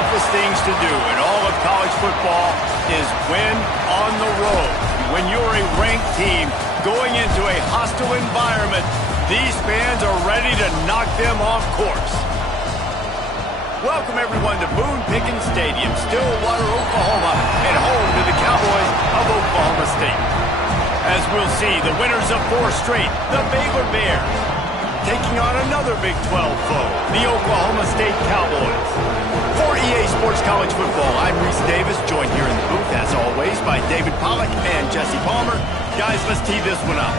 toughest things to do in all of college football is win on the road. When you're a ranked team going into a hostile environment, these fans are ready to knock them off course. Welcome, everyone, to Boone Pickens Stadium, Stillwater, Oklahoma, and home to the Cowboys of Oklahoma State. As we'll see, the winners of 4 straight, the Baylor Bears, taking on another Big 12 foe, the Oklahoma State Cowboys. For EA Sports College Football, I'm Reese Davis, joined here in the booth, as always, by David Pollack and Jesse Palmer. Guys, let's tee this one up.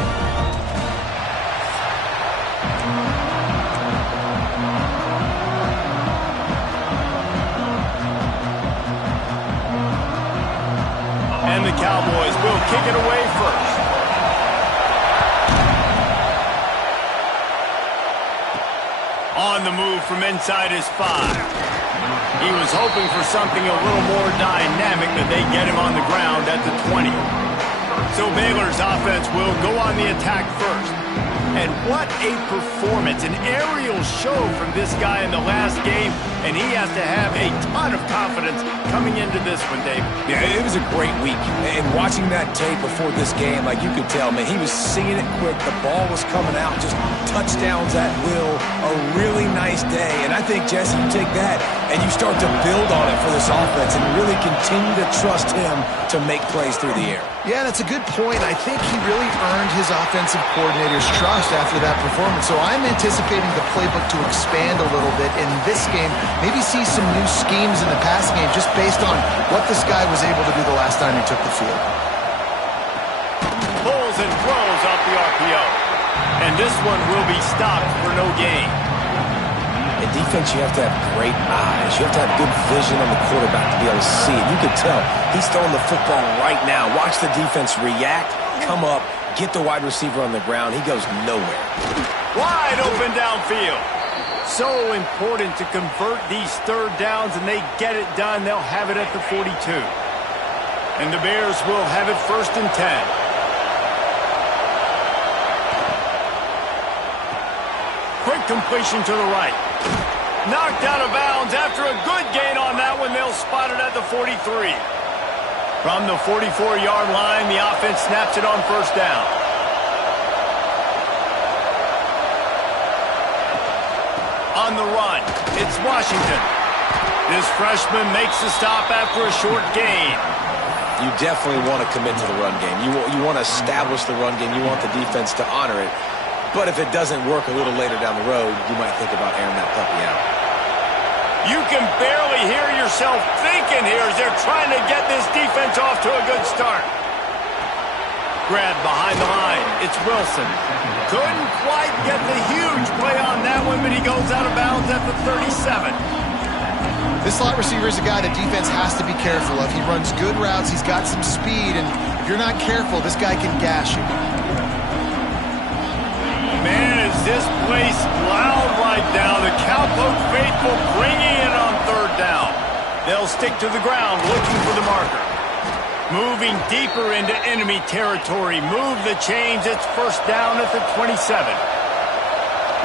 And the Cowboys will kick it away first. On the move from inside his 5. He was hoping for something a little more dynamic, but they get him on the ground at the 20. So Baylor's offense will go on the attack first. And what a performance, an aerial show from this guy in the last game, and he has to have a ton of confidence coming into this one, Dave. Yeah, it was a great week. And watching that tape before this game, like you could tell, man, he was seeing it quick. The ball was coming out, just touchdowns at will. A really nice day. And I think, Jesse, you take that and you start to build on it for this offense and really continue to trust him to make plays through the air. Yeah, that's a good point. I think he really earned his offensive coordinator's trust after that performance. So I'm anticipating the playbook to expand a little bit in this game. Maybe see some new schemes in the passing game just based on what this guy was able to do the last time he took the field. Pulls and throws off the RPO. And this one will be stopped for no gain. In defense, you have to have great eyes. You have to have good vision on the quarterback to be able to see it. You could tell he's throwing the football right now. Watch the defense react, come up, get the wide receiver on the ground. He goes nowhere. Wide open downfield. So important to convert these third downs, and they get it done. They'll have it at the 42. And the Bears will have it 1st and 10. Quick completion to the right. Knocked out of bounds after a good gain on that one. They'll spot it at the 43. From the 44-yard line, the offense snaps it on 1st down. On the run, it's Washington. This freshman makes the stop after a short gain. You definitely want to commit to the run game. You want to establish the run game. You want the defense to honor it. But if it doesn't work a little later down the road, you might think about airing that puppy out. You can barely hear yourself thinking here as they're trying to get this defense off to a good start. Grabbed behind the line. It's Wilson. Couldn't quite get the huge play on that one, but he goes out of bounds at the 37. This slot receiver is a guy the defense has to be careful of. He runs good routes. He's got some speed, and if you're not careful, this guy can gash you. Man, is this place loud right now. The Cowpoke faithful bringing it on 3rd down. They'll stick to the ground looking for the marker. Moving deeper into enemy territory. Move the chains. It's 1st down at the 27.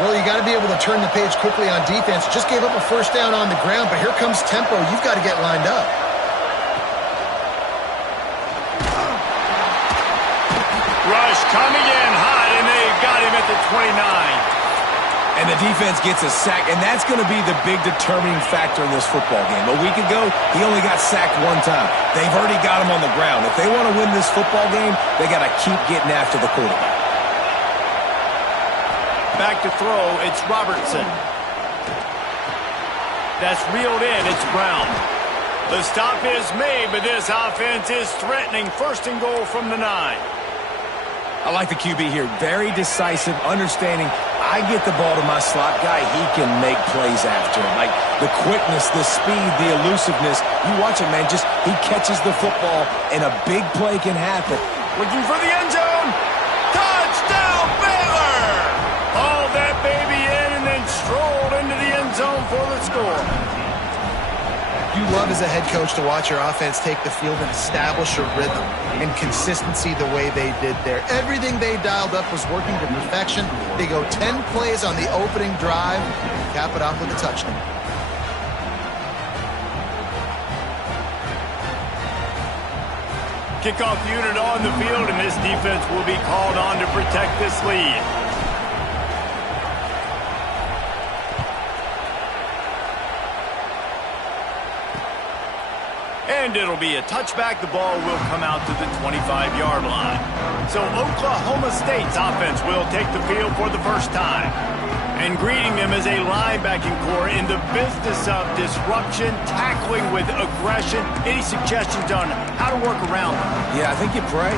Well, you got to be able to turn the page quickly on defense. Just gave up a 1st down on the ground, but here comes tempo. You've got to get lined up. Rush coming in hot, and they got him at the 29. And the defense gets a sack, and that's going to be the big determining factor in this football game. A week ago, he only got sacked 1 time. They've already got him on the ground. If they want to win this football game, they got to keep getting after the quarterback. Back to throw, it's Robertson. That's reeled in, it's Brown. The stop is made, but this offense is threatening. 1st and goal from the 9. I like the QB here. Very decisive, understanding I get the ball to my slot guy, he can make plays after him. Like the quickness, the speed, the elusiveness. You watch it, man. Just he catches the football, and a big play can happen. Looking for the end zone. Touchdown, Baylor! Hauled that baby in and then strolled into the end zone for the score. You love as a head coach to watch your offense take the field and establish a rhythm and consistency the way they did there. Everything they dialed up was working to perfection. They go 10 plays on the opening drive, cap it off with a touchdown. Kickoff unit on the field, and this defense will be called on to protect this lead. And it'll be a touchback. The ball will come out to the 25-yard line. So Oklahoma State's offense will take the field for the first time. And greeting them as a linebacking core in the business of disruption, tackling with aggression. Any suggestions on how to work around them? Yeah, I think you pray.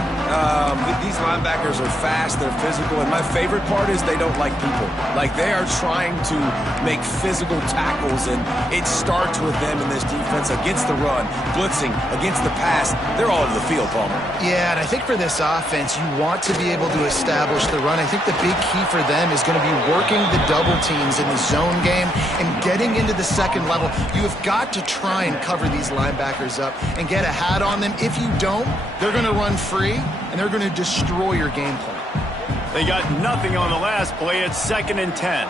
These linebackers are fast, they're physical, and my favorite part is they don't like people. Like, they are trying to make physical tackles, and it starts with them in this defense against the run, blitzing, against the pass. They're all over the field, Palmer. Yeah, and I think for this offense, you want to be able to establish the run. I think the big key for them is going to be working the double teams in the zone game and getting into the second level. You have got to try and cover these linebackers up and get a hat on them. If you don't, they're going to run free and they're going to destroy your game plan. They got nothing on the last play. It's 2nd and 10.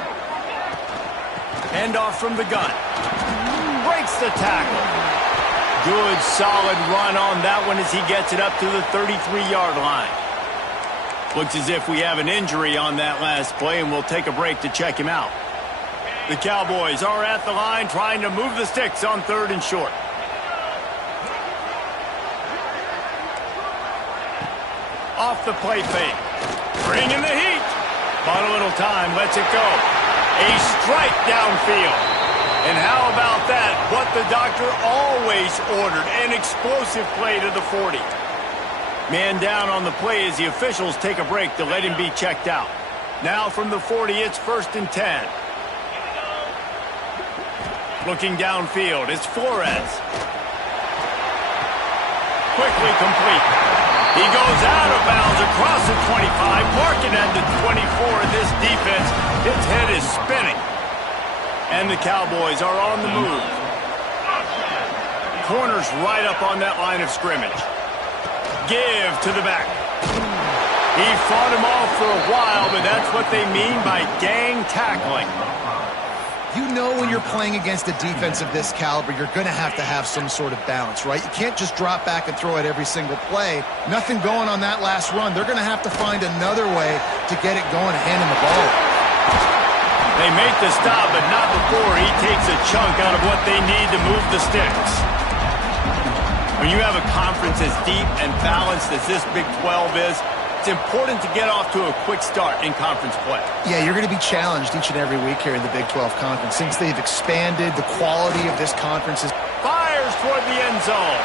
Handoff from the gun. Breaks the tackle. Good, solid run on that one as he gets it up to the 33-yard line. Looks as if we have an injury on that last play, and we'll take a break to check him out. The Cowboys are at the line trying to move the sticks on 3rd and short. Off the play fake. Bringing the heat. Bought a little time, lets it go. A strike downfield. And how about that? What the doctor always ordered, an explosive play to the 40. Man down on the play as the officials take a break to let him be checked out. Now from the 40, it's 1st and 10. Looking downfield, it's Flores. Quickly complete. He goes out of bounds across the 25, marking at the 24. This defense, its head is spinning. And the Cowboys are on the move. Corners right up on that line of scrimmage. Give to the back. He fought him off for a while, but that's what they mean by gang tackling. You know when you're playing against a defense of this caliber, you're going to have some sort of balance, right? You can't just drop back and throw it every single play. Nothing going on that last run. They're going to have to find another way to get it going and hand him the ball. They make the stop, but not before he takes a chunk out of what they need to move the sticks. When you have a conference as deep and balanced as this Big 12 is, it's important to get off to a quick start in conference play. Yeah, you're going to be challenged each and every week here in the Big 12 Conference. Since they've expanded, the quality of this conference is... Fires toward the end zone.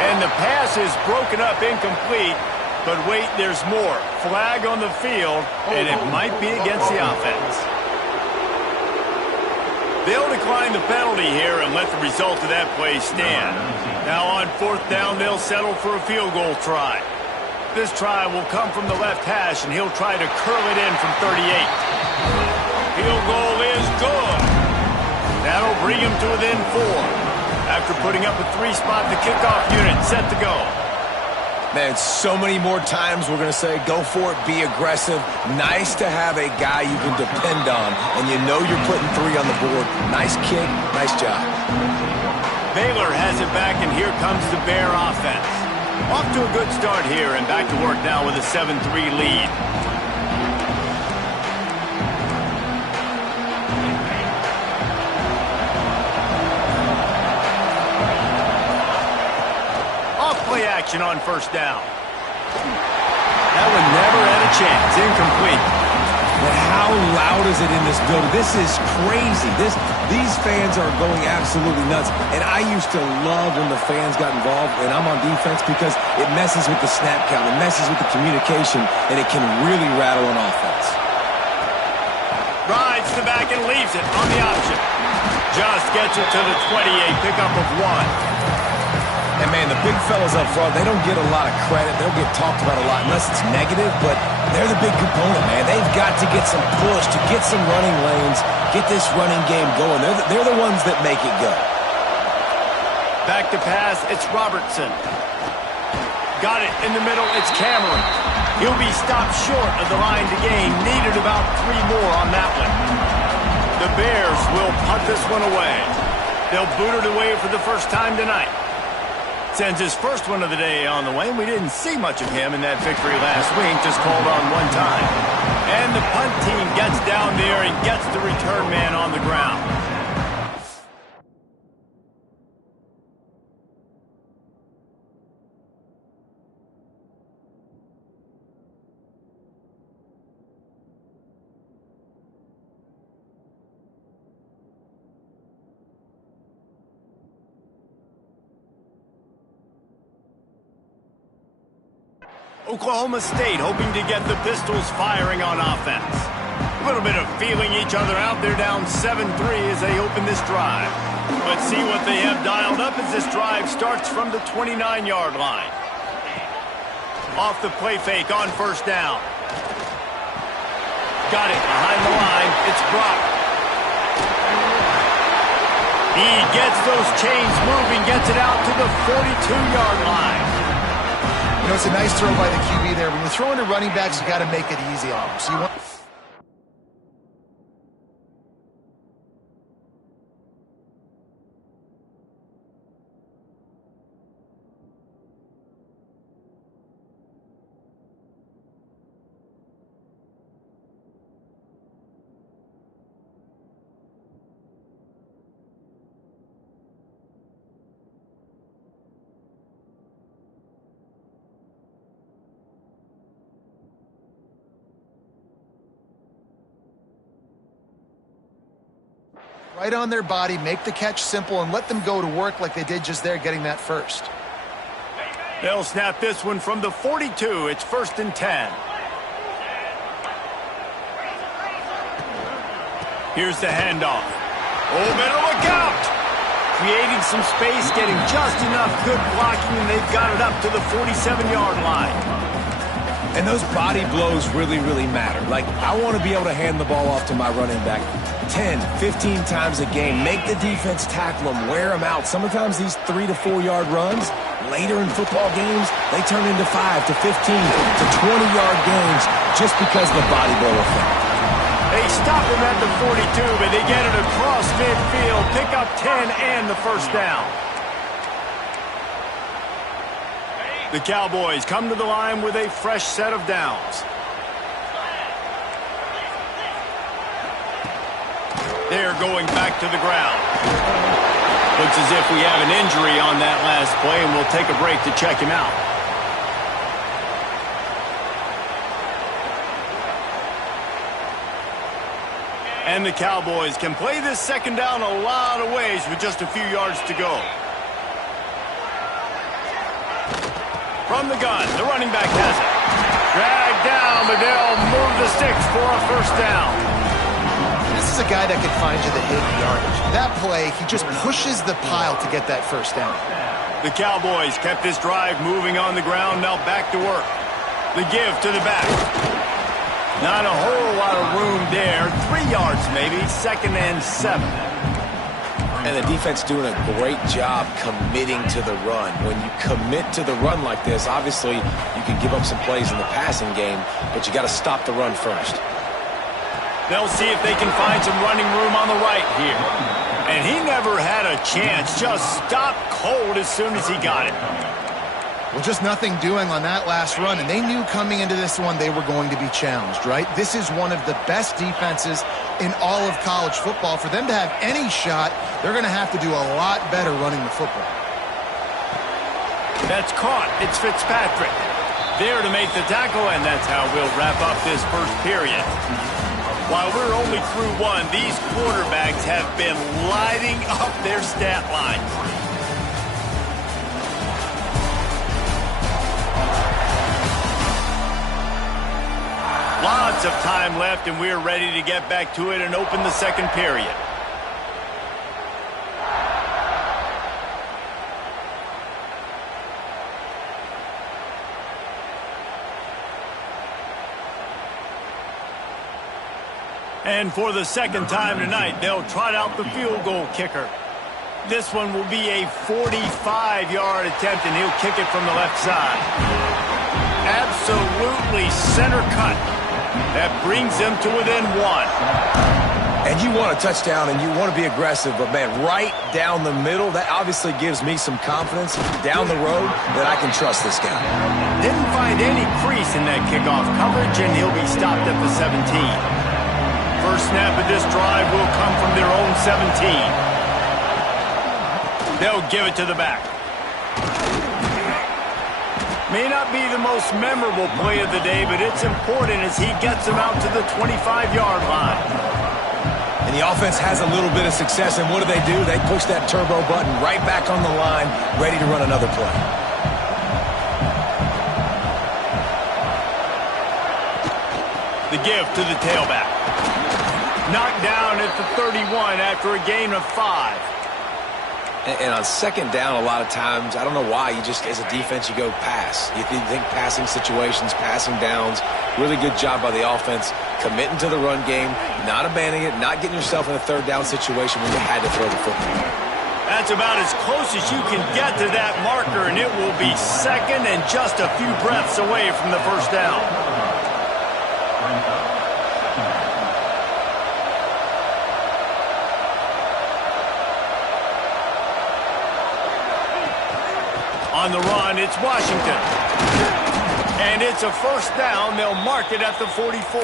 And the pass is broken up, incomplete. But wait, there's more. Flag on the field, and it might be against the offense. They'll decline the penalty here and let the result of that play stand. Now on 4th down, they'll settle for a field goal try. This try will come from the left hash, and he'll try to curl it in from 38. Field goal is good. That'll bring him to within 4. After putting up a 3-spot, the kickoff unit set to go. Man, so many more times we're going to say, go for it, be aggressive. Nice to have a guy you can depend on, and you know you're putting 3 on the board. Nice kick, nice job. Baylor has it back, and here comes the Bear offense. Off to a good start here, and back to work now with a 7-3 lead. Off-play action on 1st down. That one never had a chance. Incomplete. But how loud is it in this building? This is crazy. These fans are going absolutely nuts. And I used to love when the fans got involved, and I'm on defense, because it messes with the snap count, it messes with the communication, and it can really rattle an offense. Rides the back and leaves it on the option. Just gets it to the 28, pickup of 1. And, man, the big fellas up front, they don't get a lot of credit. They'll get talked about a lot unless it's negative, but they're the big component, man. They've got to get some push, to get some running lanes, get this running game going. They're the ones that make it go. Back to pass, it's Robertson. Got it in the middle, it's Cameron. He'll be stopped short of the line to gain. Needed about 3 more on that one. The Bears will punt this one away. They'll boot it away for the first time tonight. Sends his first one of the day on the way, and we didn't see much of him in that victory last week, just called on one time. And the punt team gets down there and gets the return man on the ground. Oklahoma State hoping to get the Pistols firing on offense. A little bit of feeling each other out. They're down 7-3 as they open this drive. Let's see what they have dialed up as this drive starts from the 29-yard line. Off the play fake on first down. Got it behind the line. It's Brock. He gets those chains moving, gets it out to the 42-yard line. You know, it's a nice throw by the QB there. When you're throwing to running backs, you got to make it easy on them. So you want... right on their body, make the catch simple, and let them go to work like they did just there, getting that first. They'll snap this one from the 42. It's 1st and 10. Here's the handoff. Oh, better look out! Creating some space, getting just enough good blocking, and they've got it up to the 47-yard line. And those body blows really, really matter. Like, I want to be able to hand the ball off to my running back 10, 15 times a game. Make the defense tackle them, wear them out. Sometimes these 3 to 4 yard runs, later in football games, they turn into 5 to 15 to 20-yard games just because of the body blow effect. They stop him at the 42, but they get it across midfield, pick up 10 and the first down. The Cowboys come to the line with a fresh set of downs. They're going back to the ground. Looks as if we have an injury on that last play, and we'll take a break to check him out. And the Cowboys can play this second down a lot of ways with just a few yards to go. From the gun, the running back has it. Dragged down, but they'll move the sticks for a first down. This is a guy that can find you the hidden yardage. That play, he just pushes the pile to get that first down. The Cowboys kept this drive moving on the ground, now back to work. The give to the back. Not a whole lot of room there. 3 yards maybe, 2nd and 7. And the defense doing a great job committing to the run. When you commit to the run like this, obviously you can give up some plays in the passing game, but you got to stop the run first. They'll see if they can find some running room on the right here. And he never had a chance, just stopped cold as soon as he got it. Well, just nothing doing on that last run, and they knew coming into this one they were going to be challenged, right? This is one of the best defenses in all of college football. For them to have any shot, they're going to have to do a lot better running the football. That's caught. It's Fitzpatrick. There to make the tackle, and that's how we'll wrap up this first period. While we're only through one, these quarterbacks have been lighting up their stat line. Lots of time left, and we're ready to get back to it and open the second period. And for the second time tonight, they'll trot out the field goal kicker. This one will be a 45-yard attempt, and he'll kick it from the left side. Absolutely center cut. That brings them to within 1. And you want a touchdown and you want to be aggressive, but, man, right down the middle, that obviously gives me some confidence down the road that I can trust this guy. Didn't find any crease in that kickoff coverage, and he'll be stopped at the 17. First snap of this drive will come from their own 17. They'll give it to the back. May not be the most memorable play of the day, but it's important as he gets them out to the 25-yard line. And the offense has a little bit of success, and what do? They push that turbo button right back on the line, ready to run another play. The give to the tailback. Knocked down at the 31 after a gain of 5. And on second down, a lot of times, I don't know why, you just, as a defense, you go pass. You think passing situations, passing downs. Really good job by the offense, committing to the run game, not abandoning it, not getting yourself in a third down situation when you had to throw the football. That's about as close as you can get to that marker, and it will be second and just a few breaths away from the first down. On the run, it's Washington. And it's a first down. They'll mark it at the 44.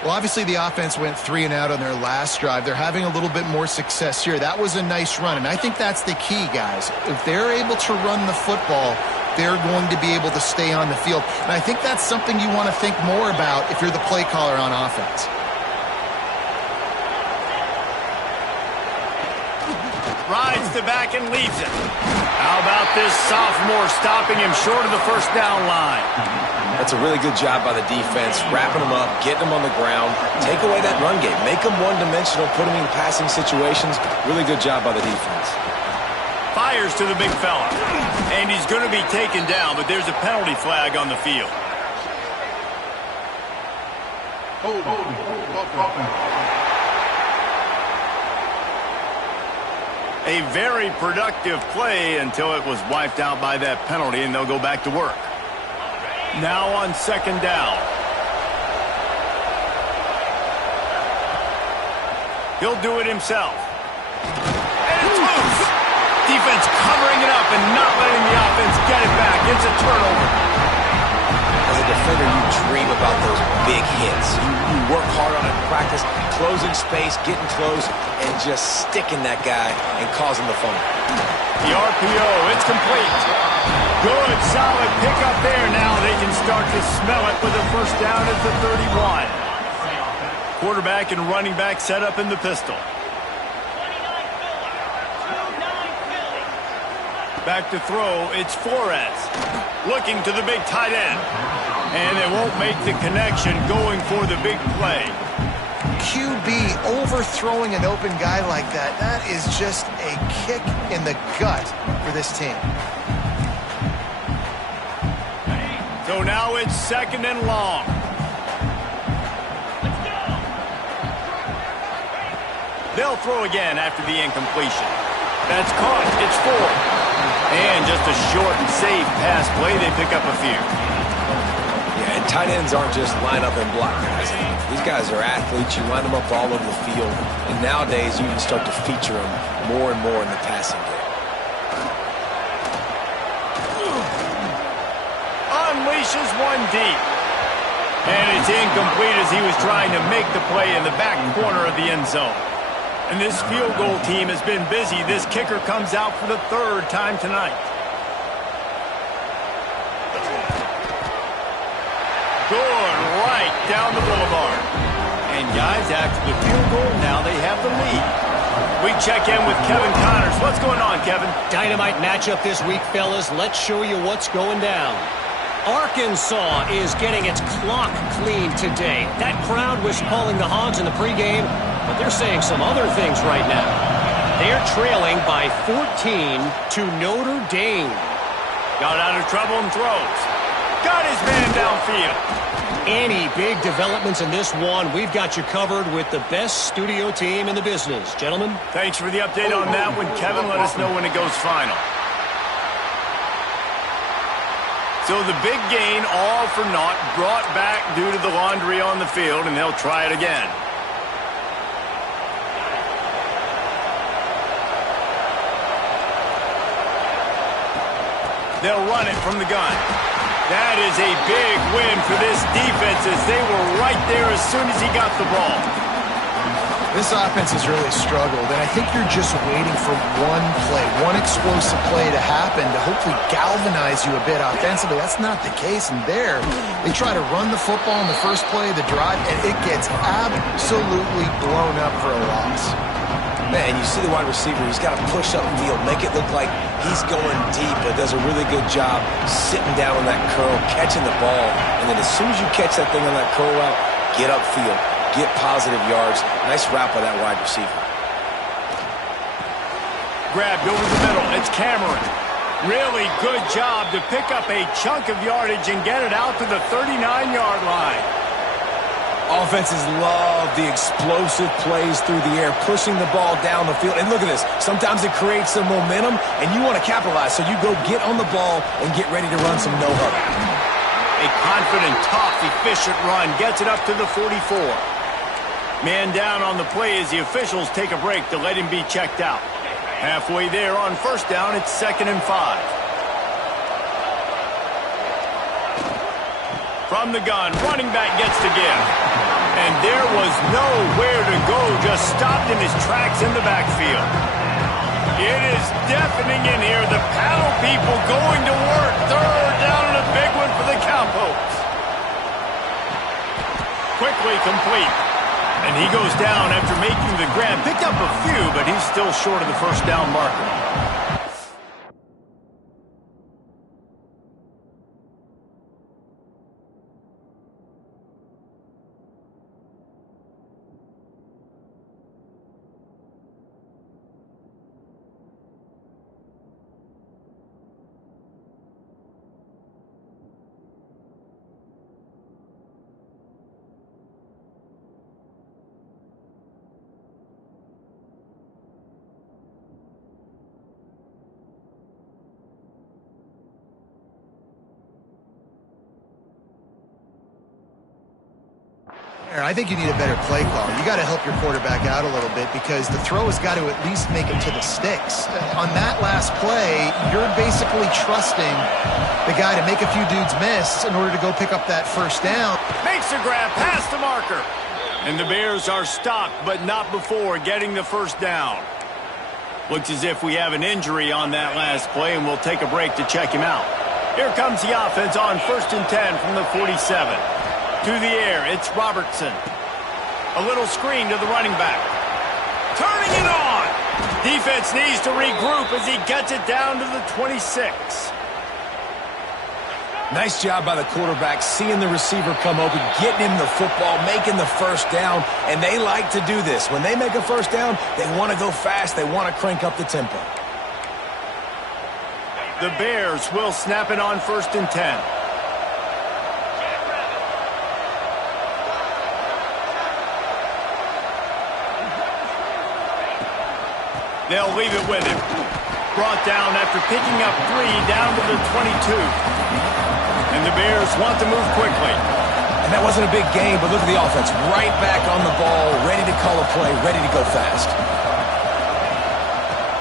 Well, obviously the offense went 3 and out on their last drive. They're having a little bit more success here. That was a nice run, and I think that's the key, guys. If they're able to run the football, they're going to be able to stay on the field. And I think that's something you want to think more about if you're the play caller on offense. Rides the back and leaves it. How about this sophomore stopping him short of the first down line? That's a really good job by the defense, wrapping them up, getting them on the ground, take away that run game, make them one-dimensional, put them in passing situations. Really good job by the defense. Fires to the big fella. And he's going to be taken down, but there's a penalty flag on the field. A very productive play until it was wiped out by that penalty, and they'll go back to work. Now on second down. He'll do it himself. And it's loose. Defense covering it up and not letting the offense get it back. It's a turnover. As a defender, you dream about those big hits. You work hard on it in practice, closing space, getting close, and just sticking that guy and causing the fumble. The RPO, it's complete. Good, solid pickup there. Now they can start to smell it with a first down at the 31. Quarterback and running back set up in the pistol. Back to throw, it's Flores. Looking to the big tight end. And they won't make the connection going for the big play. QB overthrowing an open guy like that, that is just a kick in the gut for this team. So now it's second and long. They'll throw again after the incompletion. That's caught. It's 4. And just a short and safe pass play. They pick up a few. Yeah, and tight ends aren't just line up and block guys. These guys are athletes. You line them up all over the field. And nowadays, you can start to feature them more and more in the passing game. Unleashes one deep. And it's incomplete as he was trying to make the play in the back corner of the end zone. And this field goal team has been busy. This kicker comes out for the 3rd time tonight. Good, right down the boulevard. And guys, after the field goal, now they have the lead. We check in with Kevin Connors. What's going on, Kevin? Dynamite matchup this week, fellas. Let's show you what's going down. Arkansas is getting its clock cleaned today. That crowd was calling the Hogs in the pregame, but they're saying some other things right now. They're trailing by 14 to Notre Dame. Got out of trouble and throws. Got his man downfield. Any big developments in this one, we've got you covered with the best studio team in the business. Gentlemen. Thanks for the update on that one, Kevin. Let us know when it goes final. So the big gain, all for naught, brought back due to the laundry on the field, and they'll try it again. They'll run it from the gun. That is a big win for this defense as they were right there as soon as he got the ball. This offense has really struggled, and I think you're just waiting for one play, one explosive play to happen to hopefully galvanize you a bit offensively. That's not the case, and there, they try to run the football in the first play of the drive, and it gets absolutely blown up for a loss. Man, you see the wide receiver, he's got to push up the field, make it look like he's going deep, but does a really good job sitting down on that curl, catching the ball, and then as soon as you catch that thing on that curl route, get upfield. Get positive yards. Nice route by that wide receiver. Grabbed over the middle. It's Cameron. Really good job to pick up a chunk of yardage and get it out to the 39-yard line. Offenses love the explosive plays through the air, pushing the ball down the field. And look at this. Sometimes it creates some momentum, and you want to capitalize. So you go get on the ball and get ready to run some no-huddle. A confident, tough, efficient run gets it up to the 44. Man down on the play as the officials take a break to let him be checked out. Halfway there on first down, it's 2nd and 5. From the gun, running back gets to give. And there was nowhere to go, just stopped in his tracks in the backfield. It is deafening in here. The paddle people going to work. 3rd down and a big one for the Cowpokes. Quickly complete. And he goes down after making the grab. Picked up a few, but he's still short of the first down marker. I think you need a better play call. You got to help your quarterback out a little bit because the throw has got to at least make it to the sticks. On that last play, you're basically trusting the guy to make a few dudes miss in order to go pick up that first down. Makes a grab past the marker. And the Bears are stopped, but not before getting the first down. Looks as if we have an injury on that last play, and we'll take a break to check him out. Here comes the offense on 1st and 10 from the 47. To the air, it's Robertson. A little screen to the running back. Turning it on! Defense needs to regroup as he gets it down to the 26. Nice job by the quarterback, seeing the receiver come open, getting him the football, making the first down, and they like to do this. When they make a first down, they want to go fast, they want to crank up the tempo. The Bears will snap it on 1st and 10. They'll leave it with him. Brought down after picking up 3 down to the 22. And the Bears want to move quickly. And that wasn't a big game, but look at the offense. Right back on the ball, ready to call a play, ready to go fast.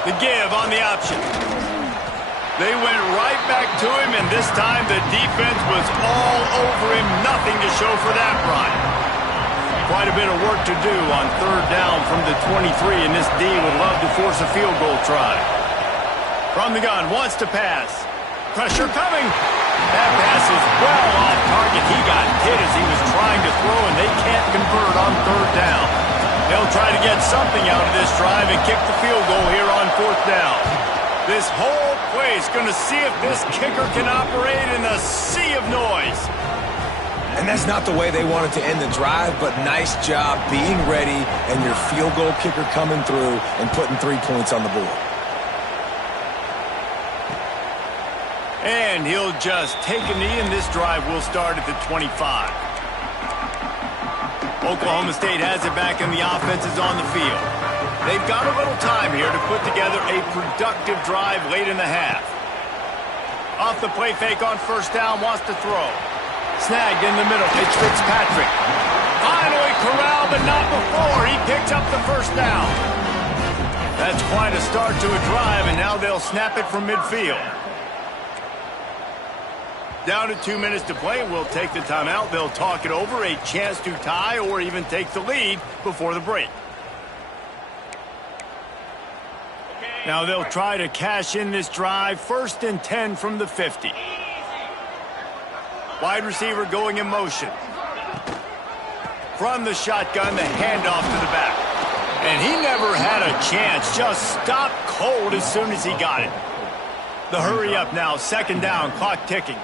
The give on the option. They went right back to him, and this time the defense was all over him. Nothing to show for that run. Quite a bit of work to do on 3rd down from the 23, and this D would love to force a field goal try. From the gun, wants to pass. Pressure coming. That pass is well off target. He got hit as he was trying to throw, and they can't convert on 3rd down. They'll try to get something out of this drive and kick the field goal here on 4th down. This whole play is going to see if this kicker can operate in a sea of noise. And that's not the way they wanted to end the drive, but nice job being ready and your field goal kicker coming through and putting 3 points on the board. And he'll just take a knee, and this drive will start at the 25. Oklahoma State has it back, and the offense is on the field. They've got a little time here to put together a productive drive late in the half. Off the play fake on 1st down, wants to throw. Snagged in the middle. It's Fitzpatrick. Finally corralled, but not before. He picks up the first down. That's quite a start to a drive, and now they'll snap it from midfield. Down to 2 minutes to play. We'll take the timeout. They'll talk it over. A chance to tie or even take the lead before the break. Now they'll try to cash in this drive. 1st and 10 from the 50. Wide receiver going in motion. From the shotgun, the handoff to the back. And he never had a chance. Just stopped cold as soon as he got it. The hurry up now. 2nd down. Clock ticking.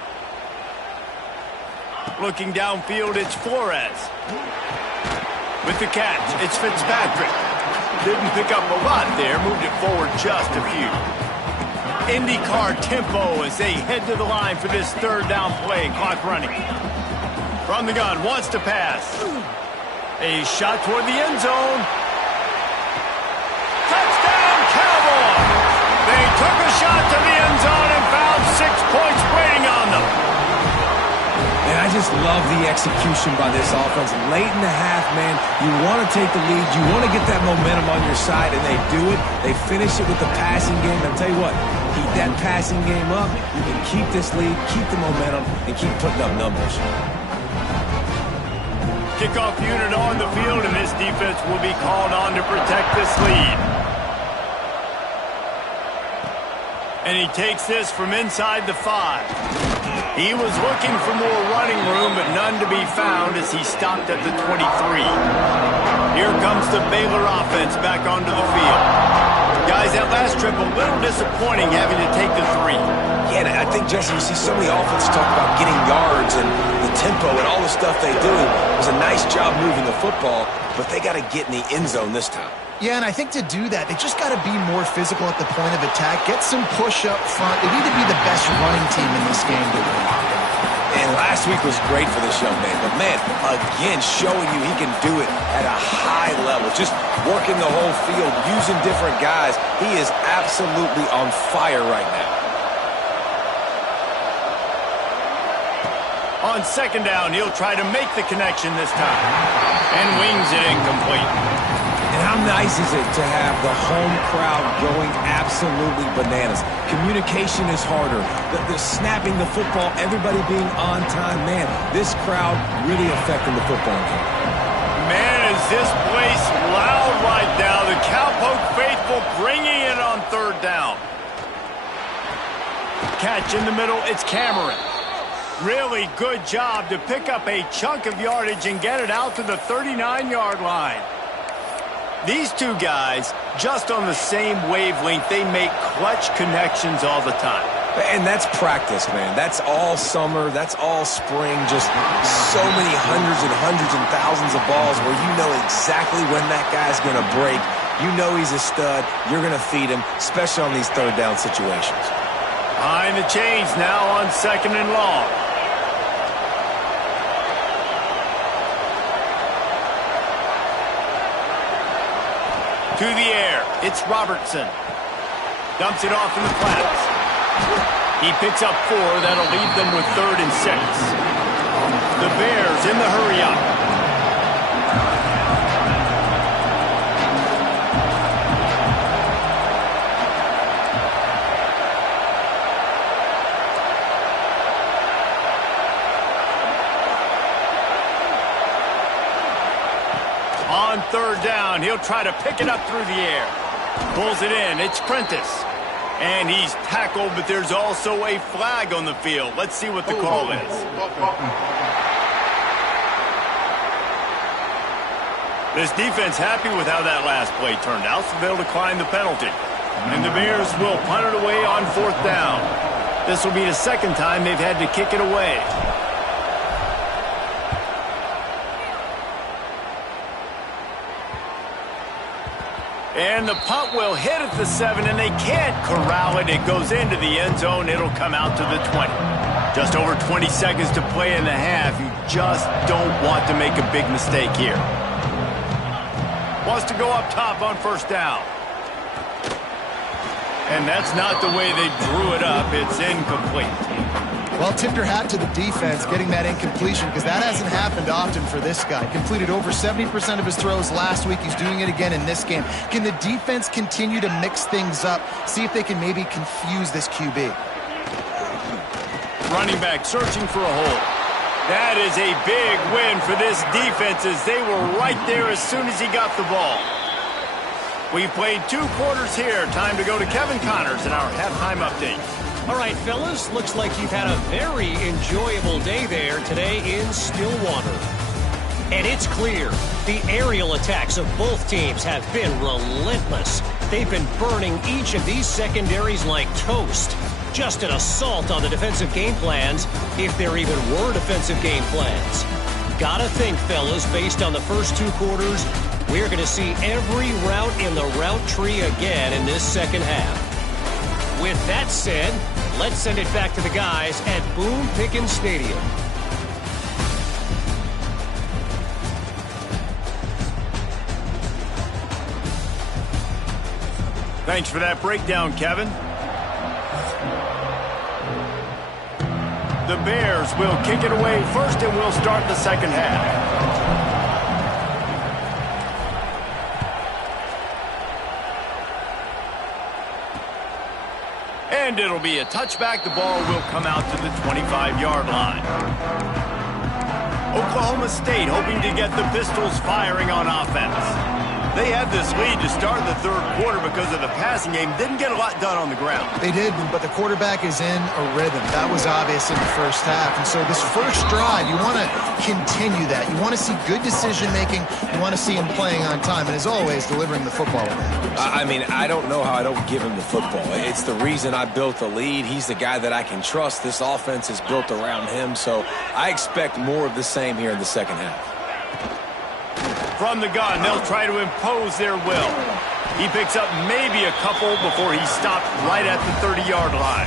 Looking downfield, it's Flores. With the catch, it's Fitzpatrick. Didn't pick up a lot there. Moved it forward just a few. IndyCar tempo as they head to the line for this 3rd down play. Clock running. From the gun, wants to pass. A shot toward the end zone. Touchdown, Cowboys! They took a shot to the end zone and found 6 points waiting on them. And I just love the execution by this offense. Late in the half, man, you want to take the lead. You want to get that momentum on your side, and they do it. They finish it with the passing game. I'll tell you what, keep that passing game up. You can keep this lead, keep the momentum, and keep putting up numbers. Kickoff unit on the field, and this defense will be called on to protect this lead. And he takes this from inside the 5. He was looking for more running room, but none to be found as he stopped at the 23. Here comes the Baylor offense back onto the field. Guys, that last trip a little disappointing having to take the 3. Yeah, and I think, Jesse, you see so many offenses talk about getting yards and the tempo and all the stuff they do. It was a nice job moving the football, but they got to get in the end zone this time. Yeah, and I think to do that, they just got to be more physical at the point of attack. Get some push up front. They need to be the best running team in this game to win. And last week was great for this young man. But, man, again, showing you he can do it at a high level. Just working the whole field, using different guys. He is absolutely on fire right now. On 2nd down, he'll try to make the connection this time. And wings it incomplete. And how nice is it to have the home crowd going absolutely bananas? Communication is harder. The snapping the football, everybody being on time. Man, this crowd really affecting the football game. Man, is this place loud right now. The Cowpoke faithful bringing it on 3rd down. Catch in the middle, it's Cameron. Really good job to pick up a chunk of yardage and get it out to the 39-yard line. These two guys, just on the same wavelength, they make clutch connections all the time. And that's practice, man. That's all summer. That's all spring. Just so many hundreds and thousands of balls where you know exactly when that guy's going to break. You know he's a stud. You're going to feed him, especially on these 3rd down situations. Behind the chains now on 2nd and long. To the air, it's Robertson. Dumps it off in the flats. He picks up 4. That'll leave them with 3rd and 6. The Bears in the hurry up. On 3rd down, he'll try to pick it up through the air. Pulls it in. It's Prentice. And he's tackled, but there's also a flag on the field. Let's see what the call is. This defense happy with how that last play turned out, so they'll decline the penalty. And the Bears will punt it away on 4th down. This will be the 2nd time they've had to kick it away. And the punt will hit at the 7, and they can't corral it. It goes into the end zone. It'll come out to the 20. Just over 20 seconds to play in the half. You just don't want to make a big mistake here. Wants to go up top on 1st down. And that's not the way they drew it up. It's incomplete. Well, tip your hat to the defense getting that incompletion, because that hasn't happened often for this guy. Completed over 70% of his throws last week. He's doing it again in this game. Can the defense continue to mix things up? See if they can maybe confuse this QB. Running back searching for a hole. That is a big win for this defense as they were right there as soon as he got the ball. We've played 2 quarters here. Time to go to Kevin Connors in our halftime update. All right, fellas, looks like you've had a very enjoyable day there today in Stillwater. And it's clear, the aerial attacks of both teams have been relentless. They've been burning each of these secondaries like toast. Just an assault on the defensive game plans, if there even were defensive game plans. Gotta think, fellas, based on the first 2 quarters, we're going to see every route in the route tree again in this second half. With that said, let's send it back to the guys at Boone Pickens Stadium. Thanks for that breakdown, Kevin. The Bears will kick it away first, and we'll start the second half. And it'll be a touchback. The ball will come out to the 25-yard line. Oklahoma State hoping to get the Pistols firing on offense. They had this lead to start the 3rd quarter because of the passing game. Didn't get a lot done on the ground. They did, but the quarterback is in a rhythm. That was obvious in the first half. And so this first drive, you want to continue that. You want to see good decision-making. You want to see him playing on time. And as always, delivering the football with that. I mean, I don't know how I don't give him the football. It's the reason I built the lead. He's the guy that I can trust. This offense is built around him. So I expect more of the same here in the second half. From the gun, they'll try to impose their will. He picks up maybe a couple before he stopped right at the 30-yard line.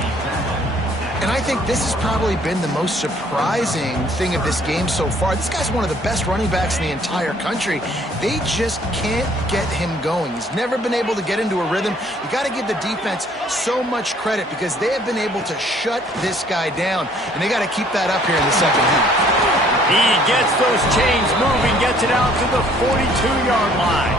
And I think this has probably been the most surprising thing of this game so far. This guy's one of the best running backs in the entire country. They just can't get him going. He's never been able to get into a rhythm. You got to give the defense so much credit because they have been able to shut this guy down. And they got to keep that up here in the second half. He gets those chains moving, gets it out to the 42-yard line.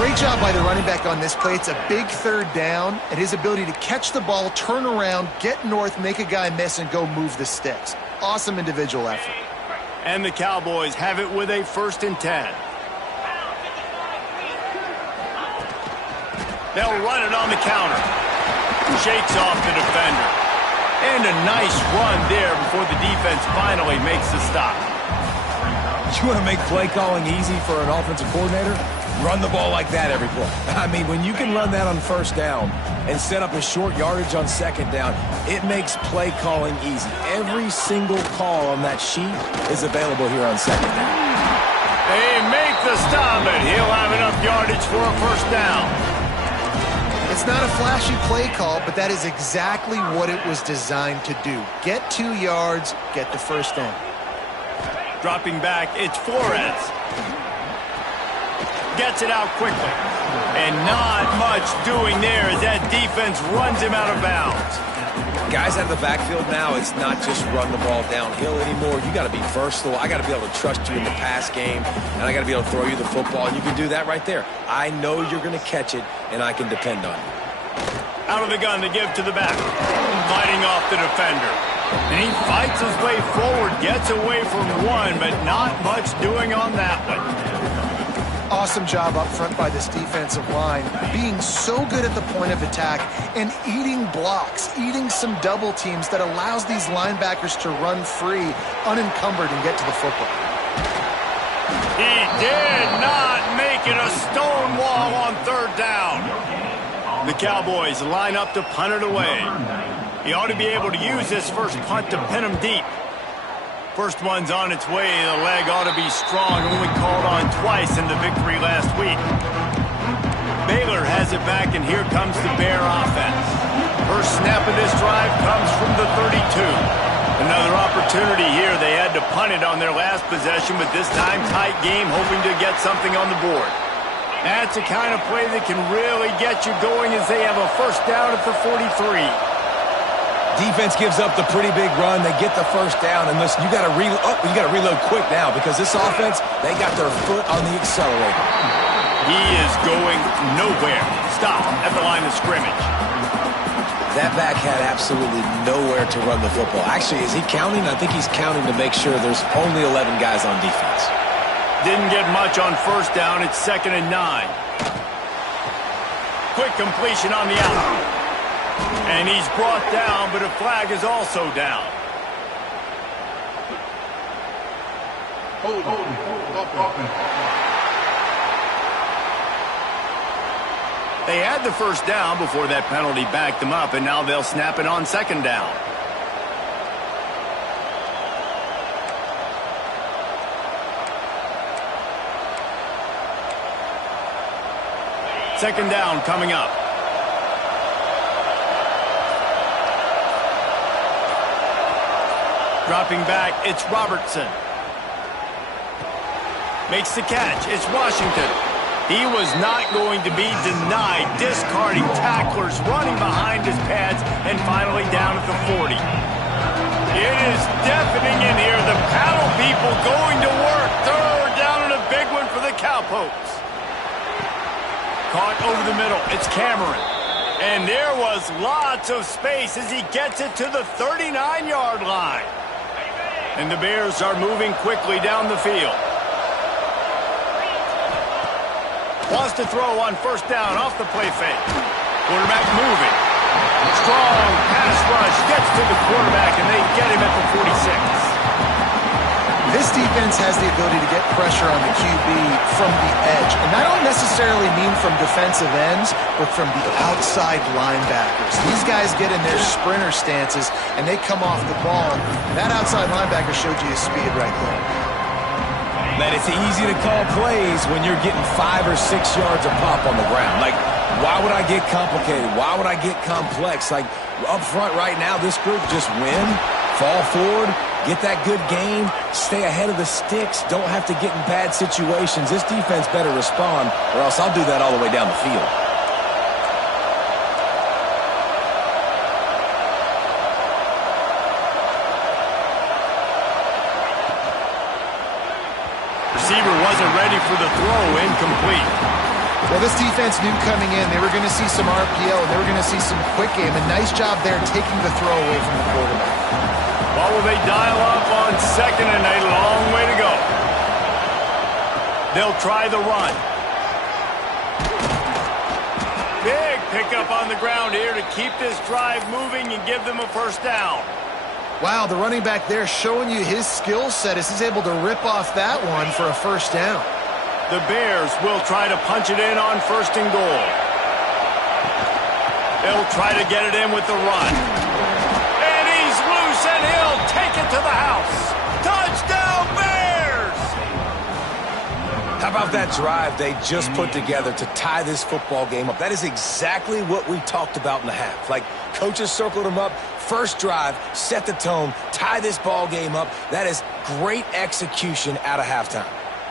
Great job by the running back on this play. It's a big 3rd down, and his ability to catch the ball, turn around, get north, make a guy miss, and go move the sticks. Awesome individual effort. And the Cowboys have it with a 1st and 10. They'll run it on the counter. Shakes off the defender. And a nice run there before the defense finally makes the stop. You want to make play calling easy for an offensive coordinator? Run the ball like that every play. I mean, when you can run that on 1st down and set up a short yardage on 2nd down, it makes play calling easy. Every single call on that sheet is available here on 2nd down. They make the stop, and he'll have enough yardage for a 1st down. It's not a flashy play call, but that is exactly what it was designed to do. Get 2 yards, get the 1st down. Dropping back, it's Flores. Gets it out quickly. And not much doing there as that defense runs him out of bounds. Guys out of the backfield now, it's not just run the ball downhill anymore. You got to be versatile. I got to be able to trust you in the pass game, and I got to be able to throw you the football, and you can do that right there. I know you're going to catch it, and I can depend on you. Out of the gun to give to the back. Fighting off the defender. And he fights his way forward, gets away from one, but not much doing on that one. Awesome job up front by this defensive line, being so good at the point of attack and eating blocks, eating some double teams that allows these linebackers to run free, unencumbered, and get to the football. He did not make it a stone wall on 3rd down. The Cowboys line up to punt it away. He ought to be able to use this first punt to pin him deep. First one's on its way. The leg ought to be strong, only called on twice in the victory last week. Baylor has it back, and here comes the Bear offense. First snap of this drive comes from the 32. Another opportunity here. They had to punt it on their last possession, but this time tight game, hoping to get something on the board. That's the kind of play that can really get you going as they have a 1st down at the 43. Defense gives up the pretty big run. They get the 1st down, and listen, you got to reload quick now because this offense, they got their foot on the accelerator. He is going nowhere. Stop at the line of scrimmage. That back had absolutely nowhere to run the football. Actually, is he counting? I think he's counting to make sure there's only 11 guys on defense. Didn't get much on first down. It's 2nd and 9. Quick completion on the out. And he's brought down, but a flag is also down. They had the first down before that penalty backed them up, and now they'll snap it on 2nd down. Second down coming up. Dropping back, it's Robertson. Makes the catch, it's Washington. He was not going to be denied, discarding tacklers, running behind his pads, and finally down at the 40. It is deafening in here. The paddle people going to work. 3rd down and a big one for the Cowpokes. Caught over the middle. It's Cameron. And there was lots of space as he gets it to the 39-yard line. And the Bears are moving quickly down the field. Wants to throw on first down off the play fake. Quarterback moving. Strong pass rush. Gets to the quarterback, and they get him at the 46. This defense has the ability to get pressure on the QB from the edge. And I don't necessarily mean from defensive ends, but from the outside linebackers. These guys get in their sprinter stances, and they come off the ball. That outside linebacker showed you his speed right there. Man, it's easy to call plays when you're getting 5 or 6 yards of pop on the ground. Like, why would I get complicated? Why would I get complex? Like, up front right now, this group just win, fall forward, get that good game, stay ahead of the sticks, don't have to get in bad situations. This defense better respond, or else I'll do that all the way down the field. Receiver wasn't ready for the throw, incomplete. Well, this defense knew coming in they were going to see some RPO, and they were going to see some quick game. A nice job there taking the throw away from the quarterback. What will they dial up on 2nd and a long way to go? They'll try the run. Big pickup on the ground here to keep this drive moving and give them a first down. Wow, the running back there showing you his skill set as he's able to rip off that one for a first down. The Bears will try to punch it in on 1st and goal. They'll try to get it in with the run. And he's loose, and he'll take it to the house. Touchdown, Bears! How about that drive they just put together to tie this football game up? That is exactly what we talked about in the half. Like, coaches circled them up. First drive, set the tone, tie this ball game up. That is great execution out of halftime.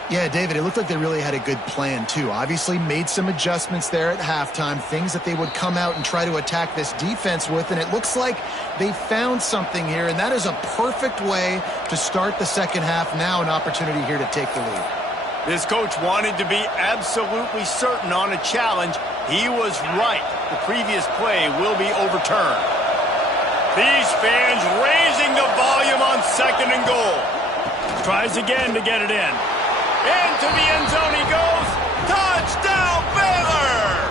Yeah, David, it looked like they really had a good plan, too. Obviously made some adjustments there at halftime, things that they would come out and try to attack this defense with, and it looks like they found something here, and that is a perfect way to start the second half. Now an opportunity here to take the lead. This coach wanted to be absolutely certain on a challenge. He was right. The previous play will be overturned. These fans raising the volume on 2nd and goal. Tries again to get it in. Into the end zone he goes. Touchdown, Baylor!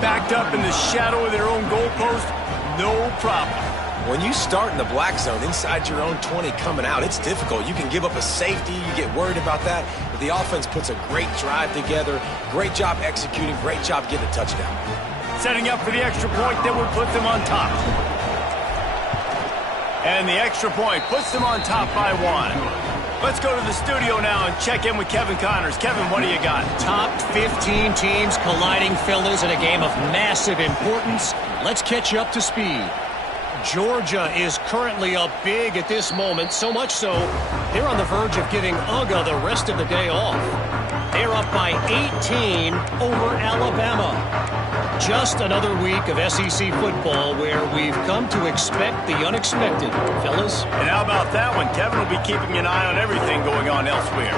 Backed up in the shadow of their own goalpost, no problem. When you start in the black zone inside your own 20 coming out, it's difficult. You can give up a safety. You get worried about that. But the offense puts a great drive together. Great job executing. Great job getting a touchdown. Setting up for the extra point that would put them on top. And the extra point puts them on top by 1. Let's go to the studio now and check in with Kevin Connors. Kevin, what do you got? Top 15 teams colliding, fellas, in a game of massive importance. Let's catch you up to speed. Georgia is currently up big at this moment, so much so they're on the verge of giving UGA the rest of the day off. They're up by 18 over Alabama. Just another week of SEC football where we've come to expect the unexpected, fellas. And how about that one? Kevin will be keeping an eye on everything going on elsewhere.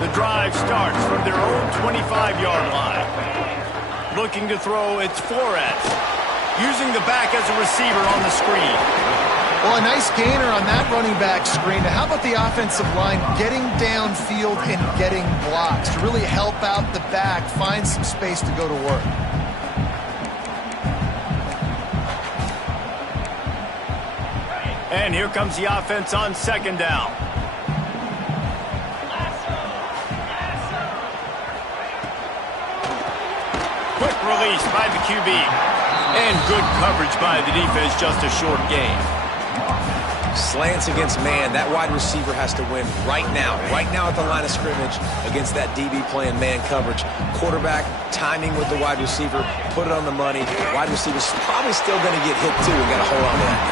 The drive starts from their own 25-yard line. Looking to throw, it's Flores. using the back as a receiver on the screen. Well, a nice gainer on that running back screen. Now, how about the offensive line getting downfield and getting blocks to really help out the back, find some space to go to work? And here comes the offense on second down. Quick release by the QB. And good coverage by the defense, just a short gain. Slants against man. That wide receiver has to win right now at the line of scrimmage against that DB playing man coverage. Quarterback, timing with the wide receiver, put it on the money. Wide receiver's probably still going to get hit too and got to hold on to that.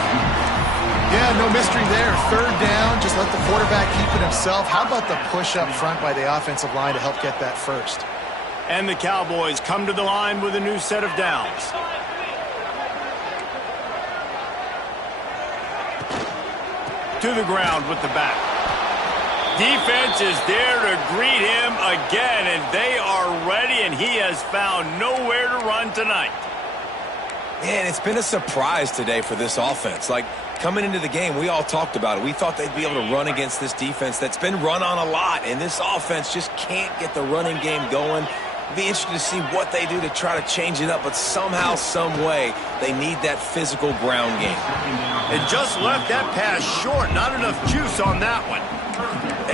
Yeah, no mystery there. Third down, just let the quarterback keep it himself. How about the push up front by the offensive line to help get that first? And the Cowboys come to the line with a new set of downs. To the ground with the back. Defense is there to greet him again, and they are ready, and he has found nowhere to run tonight. Man, it's been a surprise today for this offense. Like, coming into the game, we all talked about it. We thought they'd be able to run against this defense that's been run on a lot, and this offense just can't get the running game going. Be interested to see what they do to try to change it up, but somehow, some way, they need that physical ground game. It just left that pass short. Not enough juice on that one.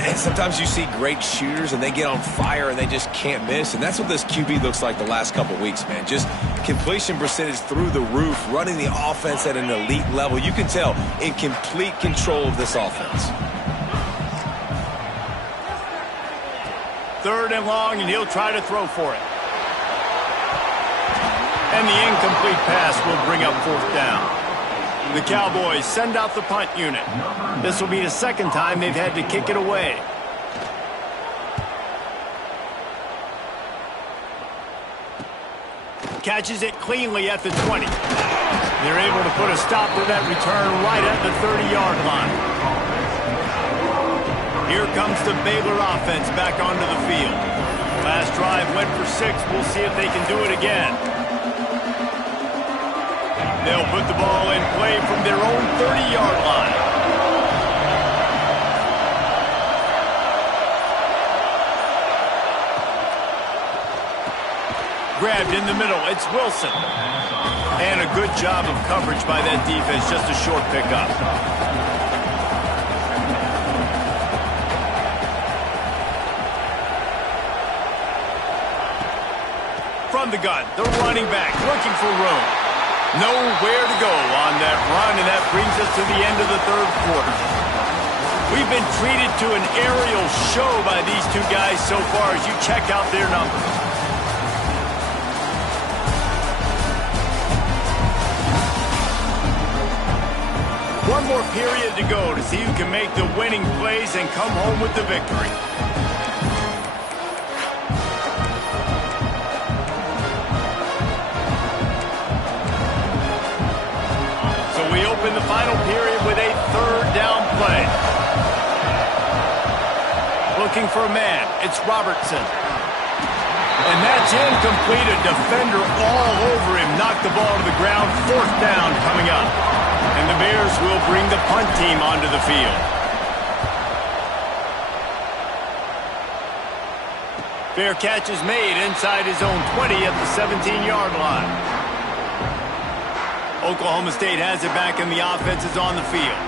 And sometimes you see great shooters, and they get on fire, and they just can't miss. And that's what this QB looks like the last couple weeks, man. Just completion percentage through the roof, running the offense at an elite level. You can tell in complete control of this offense. Third and long, and he'll try to throw for it. And the incomplete pass will bring up fourth down. The Cowboys send out the punt unit. This will be the second time they've had to kick it away. Catches it cleanly at the 20. They're able to put a stop to that return right at the 30-yard line. Here comes the Baylor offense back onto the field. Last drive went for 6. We'll see if they can do it again. They'll put the ball in play from their own 30-yard line. Grabbed in the middle. It's Wilson. And a good job of coverage by that defense. Just a short pickup. From the gun, the running back looking for room. Nowhere to go on that run, and that brings us to the end of the third quarter. We've been treated to an aerial show by these two guys so far as you check out their numbers. One more period to go to see who can make the winning plays and come home with the victory. We open the final period with a third down play. Looking for a man. It's Robertson. And that's incomplete. A defender all over him. Knocked the ball to the ground. Fourth down coming up. And the Bears will bring the punt team onto the field. Fair catch is made inside his own 20 at the 17-yard line. Oklahoma State has it back, and the offense is on the field.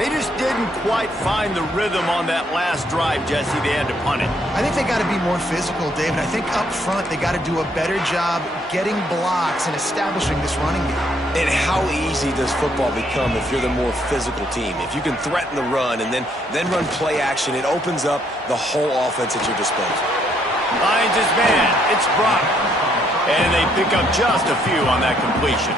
They just didn't quite find the rhythm on that last drive, Jesse. They had to punt it. I think they got to be more physical, David. I think up front they got to do a better job getting blocks and establishing this running game. And how easy does football become if you're the more physical team? If you can threaten the run and then run play action, it opens up the whole offense at your disposal. Finds his man. It's Brock. And they pick up just a few on that completion.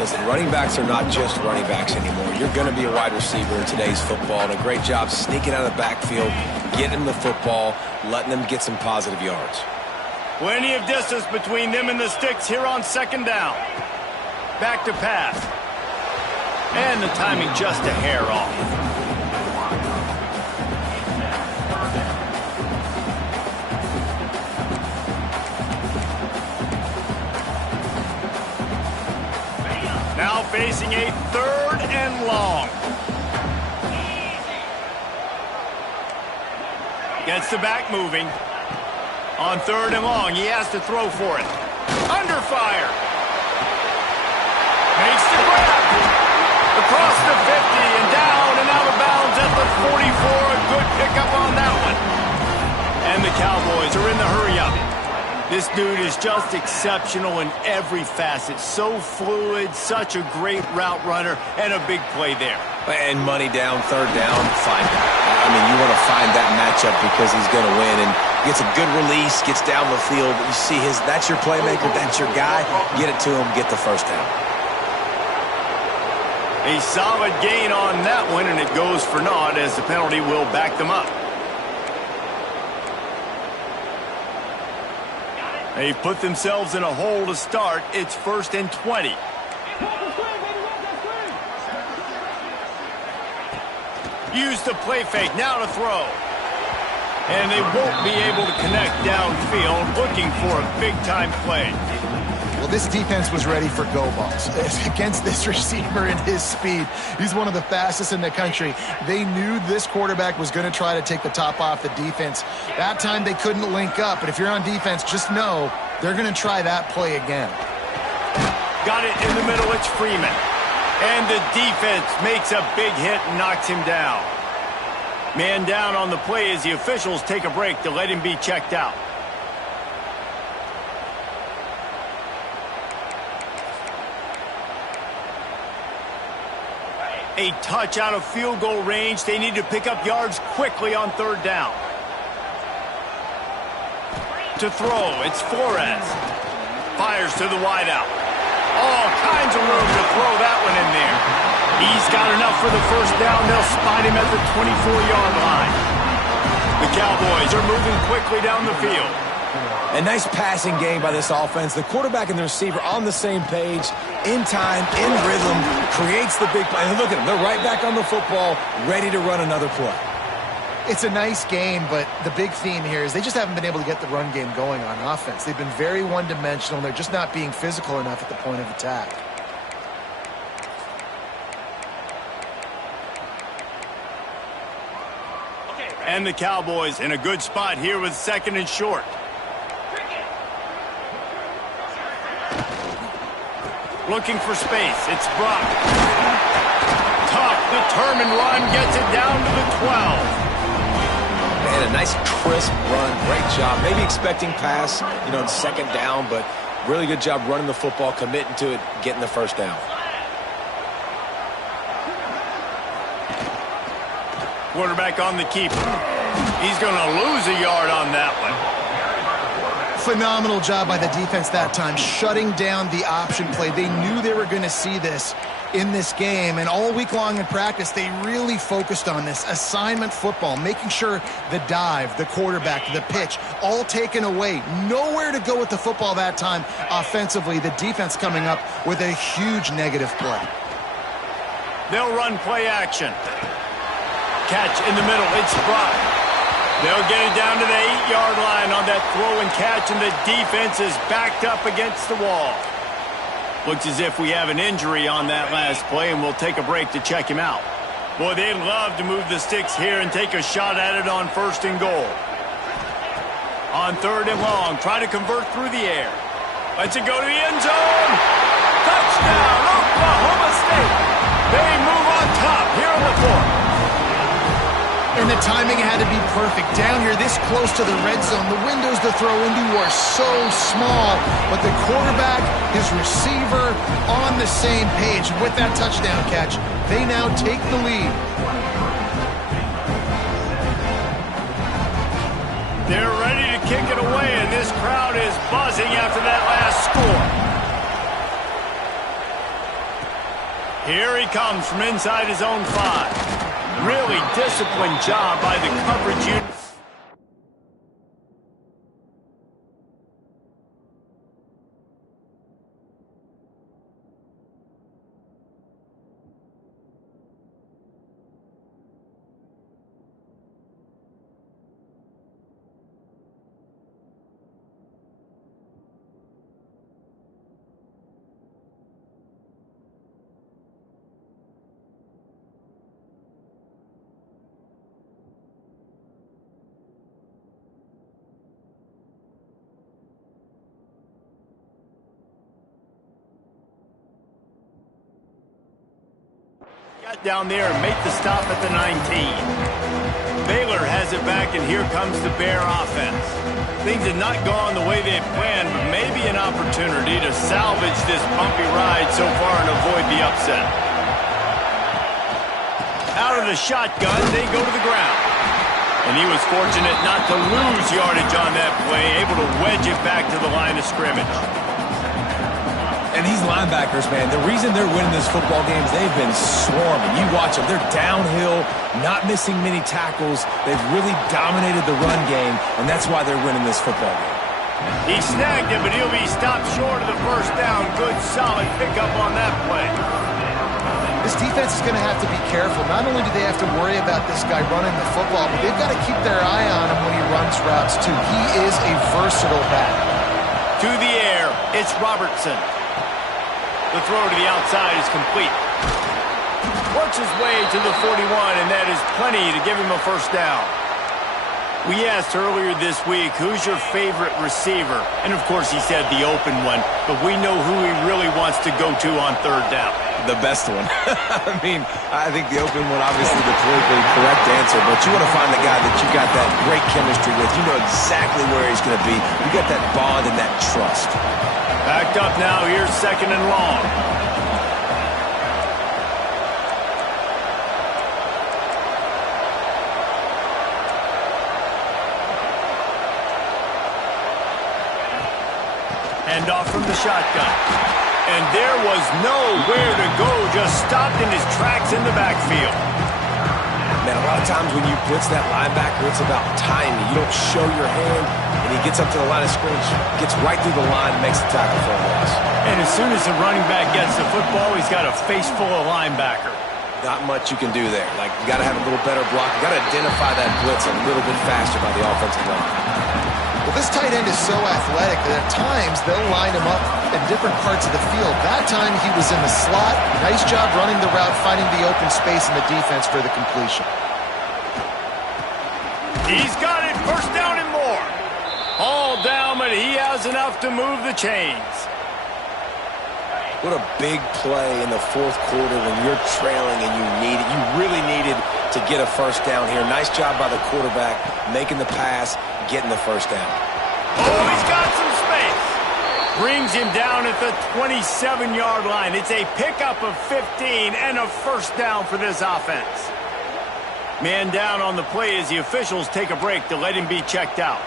Listen, running backs are not just running backs anymore. You're going to be a wide receiver in today's football, and a great job sneaking out of the backfield, getting them the football, letting them get some positive yards. Plenty of distance between them and the sticks here on second down. Back to pass. And the timing just a hair off. Now facing a 3rd and long. Gets the back moving. On 3rd and long, he has to throw for it. Under fire. Makes the grab. Across the 50 and down and out of bounds at the 44. A good pickup on that one. And the Cowboys are in the hurry-up. This dude is just exceptional in every facet. So fluid, such a great route runner, and a big play there. And money down, 3rd down, find him. I mean, you want to find that matchup because he's going to win. And gets a good release, gets down the field. You see that's your playmaker, that's your guy. Get it to him, get the 1st down. A solid gain on that one, and it goes for naught as the penalty will back them up. They've put themselves in a hole to start. It's 1st and 20. Use the play fake, now to throw. And they won't be able to connect downfield, looking for a big-time play. Well, this defense was ready for go balls. Against this receiver and his speed, he's one of the fastest in the country. They knew this quarterback was going to try to take the top off the defense. That time they couldn't link up, but if you're on defense, just know they're going to try that play again. Got it in the middle, it's Freeman. And the defense makes a big hit and knocks him down. Man down on the play as the officials take a break to let him be checked out. A touch out of field goal range. They need to pick up yards quickly on 3rd down. To throw, it's Flores. Fires to the wideout. All kinds of room to throw that one in there. He's got enough for the 1st down. They'll spot him at the 24-yard line. The Cowboys are moving quickly down the field. A nice passing game by this offense. The quarterback and the receiver on the same page, in time, in rhythm, creates the big play. And look at them. They're right back on the football, ready to run another play. It's a nice game, but the big theme here is they just haven't been able to get the run game going on offense. They've been very one-dimensional. They're just not being physical enough at the point of attack. And the Cowboys in a good spot here with 2nd and short. Looking for space. It's Brock. Tough, determined run. Gets it down to the 12. Man, a nice crisp run. Great job. Maybe expecting pass, the 2nd down, but really good job running the football, committing to it, getting the 1st down. Quarterback on the keeper. He's going to lose a yard on that one. Phenomenal job by the defense that time, shutting down the option play. They knew they were going to see this in this game, and all week long in practice, they really focused on this assignment football, making sure the dive, the quarterback, the pitch, all taken away. Nowhere to go with the football that time offensively. The defense coming up with a huge negative play. They'll run play action. Catch in the middle. It's Brock. They'll get it down to the 8-yard line on that throw and catch, and the defense is backed up against the wall. Looks as if we have an injury on that last play, and we'll take a break to check him out. Boy, they'd love to move the sticks here and take a shot at it on 1st and goal. On 3rd and long, try to convert through the air. Lets it go to the end zone. Touchdown, Oklahoma State. They move on top here in the 4th. And the timing had to be perfect. Down here, this close to the red zone, the windows to throw into are so small. But the quarterback, his receiver, on the same page. With that touchdown catch, they now take the lead. They're ready to kick it away, and this crowd is buzzing after that last score. Here he comes from inside his own 5. Really disciplined job by the coverage unit. get down there and make the stop at the 19. Baylor has it back, and here comes the Bear offense. Things have not gone the way they planned, but maybe an opportunity to salvage this bumpy ride so far and avoid the upset. Out of the shotgun, they go to the ground. And he was fortunate not to lose yardage on that play, able to wedge it back to the line of scrimmage. And these linebackers, man, the reason they're winning this football game is they've been swarming. You watch them. They're downhill, not missing many tackles. They've really dominated the run game, and that's why they're winning this football game. He snagged it, but he'll be stopped short of the first down. Good, solid pickup on that play. This defense is going to have to be careful. Not only do they have to worry about this guy running the football, but they've got to keep their eye on him when he runs routes, too. He is a versatile back. To the air, it's Robertson. The throw to the outside is complete. Works his way to the 41, and that is plenty to give him a first down. We asked earlier this week, who's your favorite receiver? And, of course, he said the open one, but we know who he really wants to go to on third down. The best one. I mean, I think the open one, obviously the politically correct answer, but you want to find the guy that you got that great chemistry with. You know exactly where he's going to be. You got that bond and that trust. Backed up now. Here's second and long. Hand off from the shotgun. And there was nowhere to go. Just stopped in his tracks in the backfield. Man, a lot of times when you blitz that linebacker, it's about timing. You don't show your hand, and he gets up to the line of scrimmage, gets right through the line, and makes the tackle for a loss. And as soon as the running back gets the football, he's got a face full of linebacker. Not much you can do there. Like, you got to have a little better block. You got to identify that blitz a little bit faster by the offensive line. Well, this tight end is so athletic that at times they'll line him up in different parts of the field. That time he was in the slot. Nice job running the route, finding the open space in the defense for the completion. He's got it. First down and more. All down, but he has enough to move the chains. What a big play in the fourth quarter when you're trailing and you need it. You really needed to get a first down here. Nice job by the quarterback making the pass, getting the first down. Oh, he's got some space. Brings him down at the 27-yard line. It's a pickup of 15 and a first down for this offense. Man down on the play as the officials take a break to let him be checked out.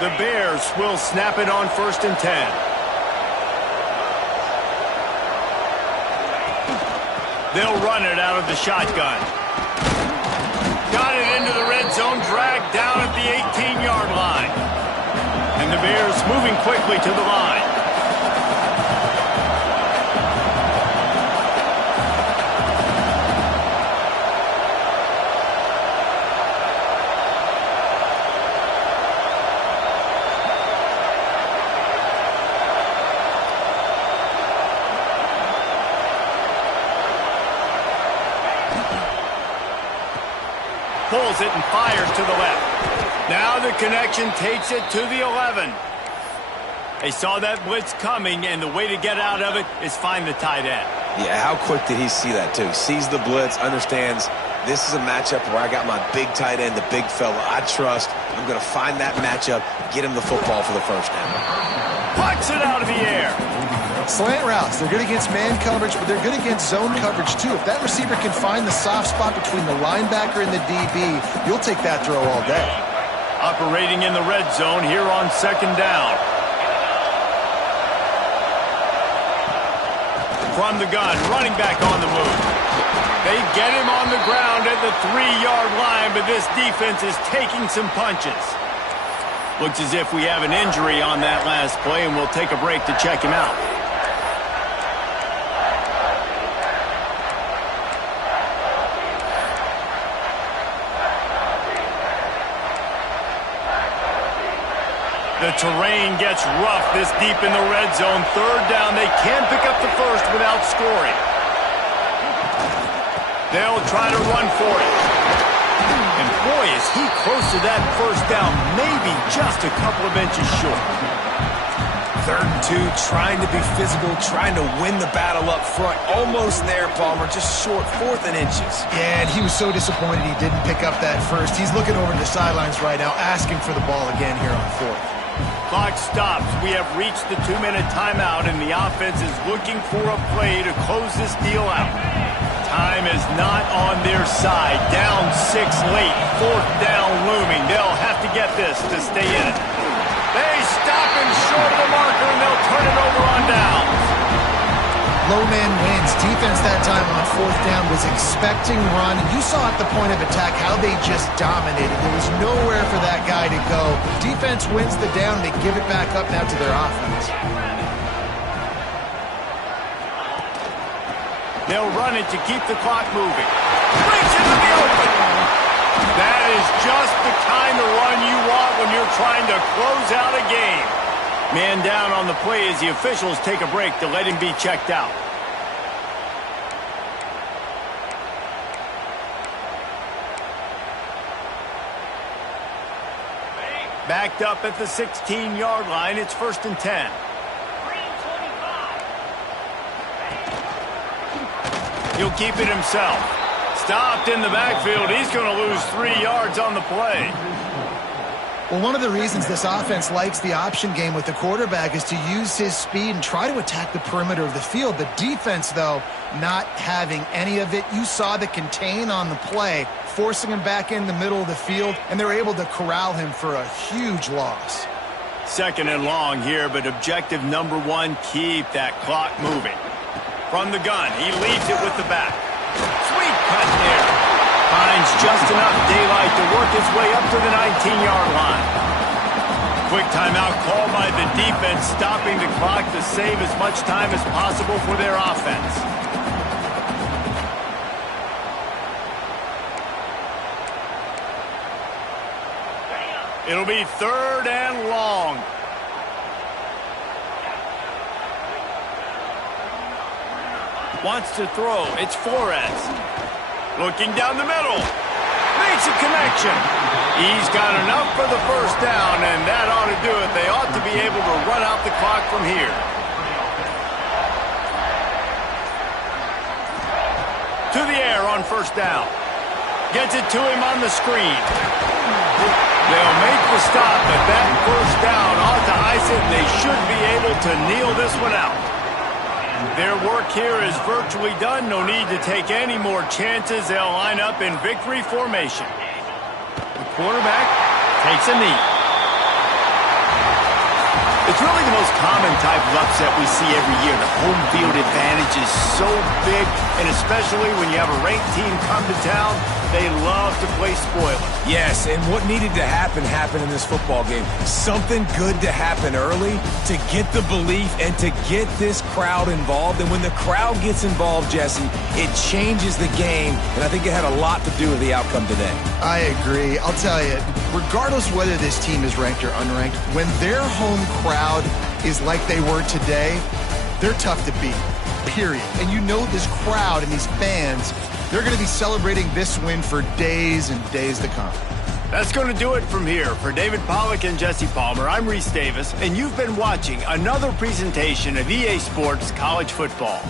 The Bears will snap it on 1st and 10. They'll run it out of the shotgun. Got it into the red zone, dragged down at the 18-yard line. And the Bears moving quickly to the line. Pulls it and fires to the left. Now the connection takes it to the 11. They saw that blitz coming, and the way to get out of it is find the tight end. Yeah, how quick did he see that, too? Sees the blitz, understands this is a matchup where I got my big tight end, the big fella I trust. I'm going to find that matchup, get him the football for the first down. Pucks it out of the air. Slant routes, they're good against man coverage, but they're good against zone coverage, too. If that receiver can find the soft spot between the linebacker and the DB, you'll take that throw all day. Operating in the red zone here on 2nd down. From the gun, running back on the move. They get him on the ground at the 3-yard line, but this defense is taking some punches. Looks as if we have an injury on that last play, and we'll take a break to check him out. The terrain gets rough this deep in the red zone. 3rd down. They can't pick up the first without scoring. They'll try to run for it. And Boy, is he close to that first down, maybe just a couple of inches short. 3rd and 2, trying to be physical, trying to win the battle up front. Almost there, Palmer, just short, 4th and inches. Yeah, and he was so disappointed he didn't pick up that first. He's looking over the sidelines right now, asking for the ball again here on 4th. Clock stops. We have reached the 2-minute timeout, and the offense is looking for a play to close this deal out. Time is not on their side. Down 6 late. 4th down looming. They'll have to get this to stay in it. They stop him short of the marker, and they'll turn it over on downs. Low man wins. Defense that time on 4th down was expecting run. And you saw at the point of attack how they just dominated. There was nowhere for that guy to go. Defense wins the down. They give it back up now to their offense. They'll run it to keep the clock moving. Breaks into the open. That is just the kind of run you want when you're trying to close out a game. Man down on the play as the officials take a break to let him be checked out. Backed up at the 16-yard line. It's 1st and 10. He'll keep it himself. Stopped in the backfield. He's going to lose 3 yards on the play. Well, one of the reasons this offense likes the option game with the quarterback is to use his speed and try to attack the perimeter of the field. The defense, though, not having any of it. You saw the contain on the play, forcing him back in the middle of the field, and they were able to corral him for a huge loss. 2nd and long here, but objective number 1, keep that clock moving. From the gun, he leaves it with the back. Sweet cut there. Finds just enough daylight to work his way up to the 19-yard line. Quick timeout called by the defense, stopping the clock to save as much time as possible for their offense. It'll be 3rd and long. Wants to throw. It's Flores. Looking down the middle. Makes a connection. He's got enough for the first down, and that ought to do it. They ought to be able to run out the clock from here. To the air on 1st down. Gets it to him on the screen. They'll make the stop, but that 1st down ought to ice it, and they should be able to kneel this one out. Their work here is virtually done. No need to take any more chances. They'll line up in victory formation. The quarterback takes a knee. It's really the most common type of upset we see every year. The home field advantage is so big, and especially when you have a ranked team come to town, they love to play spoiler. Yes, and what needed to happen happened in this football game. Something good to happen early to get the belief and to get this crowd involved. And when the crowd gets involved, Jesse, it changes the game, and I think it had a lot to do with the outcome today. I agree. I'll tell you, regardless whether this team is ranked or unranked, when their home crowd is like they were today, they're tough to beat, period. And you know this crowd and these fans, they're going to be celebrating this win for days and days to come. That's going to do it from here. For David Pollack and Jesse Palmer, I'm Reese Davis, and you've been watching another presentation of EA Sports College Football.